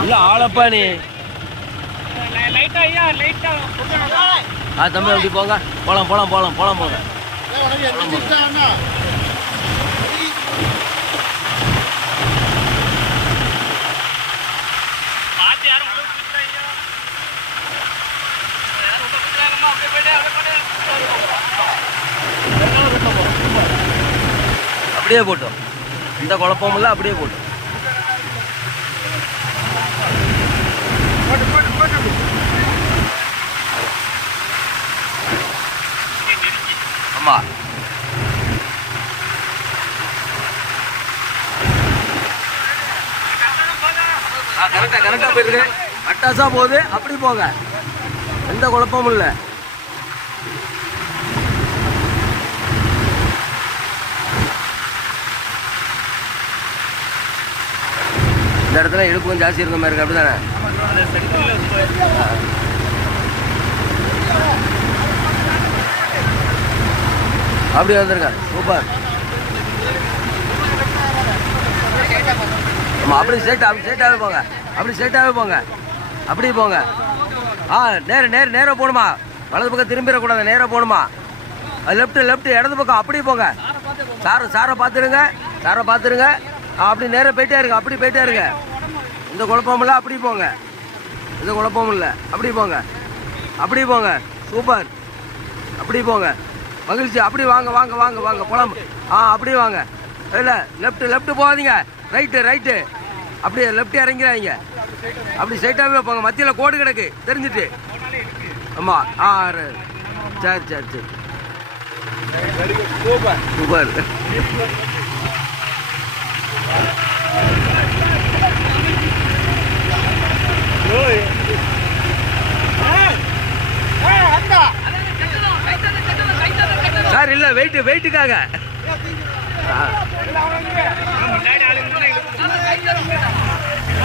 இல்லை ஆளப்பா நீ தம்பி அப்படி போங்க போலாம் போலாம் போலாம் போலாம் போங்க அப்படியே போட்டோம் இந்த குழப்பமும் இல்லை அப்படியே போட்டோம் ஆமா கரெக்டா கரெக்டா போயிருக்கு அட்டாசா போகுது அப்படி போங்க எந்த குழப்பமும் இல்லை இந்த இடத்துல இழுப்பு கொஞ்சம் ஜாஸ்தி இருக்க மாதிரி இருக்கு அப்படிதானே அப்படியே வந்துருங்க சூப்பர் ஆமாம் அப்படி ஸ்ட்ரெயிட்டாகவே போங்க அப்படி ஸ்ட்ரெயிட்டாகவே போங்க அப்படி போங்க நேரம் போகணுமா வலது பக்கம் திரும்பிடக்கூடாது நேராக போகணுமா லெஃப்ட் இடது பக்கம் அப்படி போங்க சாரை பார்த்துருங்க அப்படி நேராக போயிட்டே இருங்க அப்படி போயிட்டே இருங்க இந்த குழப்பமும் இல்லை அப்படி போங்க இந்த குழப்பமும் இல்லை அப்படி போங்க சூப்பர் அப்படி போங்க மகிழ்ச்சி அப்படி வாங்க போலாம் அப்படி வாங்க இல்லை லெஃப்ட் போகாதீங்க ரைட்டு அப்படியே லெஃப்ட் இறங்கிறாங்க அப்படி ஸ்ட்ரைட்டாகவே போங்க மத்தியில் கோடு கிடக்கு தெரிஞ்சுட்டு ஆமாம் சரி சூப்பர் சார் இல்ல வெயிட்டுக்காக